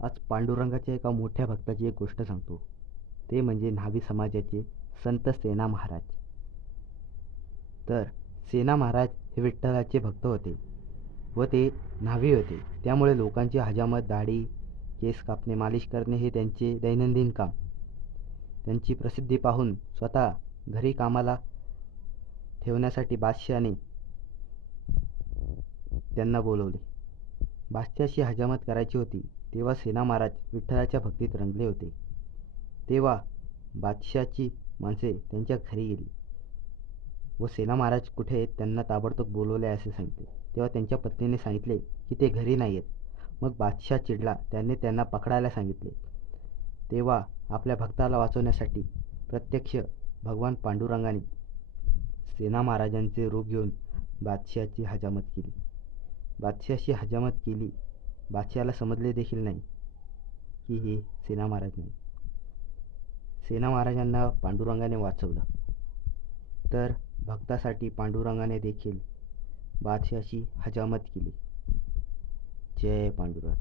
आज पांडुरंगाच्या एका मोठ्या भक्ताची एक गोष्ट सांगतो. ते म्हणजे न्हावी समाजाचे संत सेना महाराज. तर सेना महाराज हे विठ्ठलाचे भक्त होते व ते न्हावी होते. त्यामुळे लोकांची हजामत दाढी केस कापणे मालिश करणे हे त्यांचे दैनंदिन काम. त्यांची प्रसिद्धी पाहून स्वतः घरी कामाला ठेवण्यासाठी बादशहाने त्यांना बोलवले. बादशाहशी हजामत करायची होती. तेव्हा सेना महाराज विठ्ठलाच्या भक्तीत रंगले होते. तेव्हा बादशाची माणसे त्यांच्या घरी गेली. व सेना महाराज कुठे आहेत त्यांना ताबडतोब बोलवले असे सांगितले तेव्हा त्यांच्या पत्नीने सांगितले की ते घरी नाही आहेत. मग बादशाह चिडला. त्याने त्यांना पकडायला सांगितले. तेव्हा आपल्या भक्ताला वाचवण्यासाठी प्रत्यक्ष भगवान पांडुरंगाने सेना महाराजांचे रूप घेऊन बादशाहची हजामत केली. बादशाहशी हजामत केली. बादशहाला समजले देखील नाही की हे सेना महाराज नाही. सेना महाराजांना पांडुरंगाने वाचवलं. तर भक्तासाठी पांडुरंगाने देखील बादशहाशी हजामत केली. जय पांडुरंग.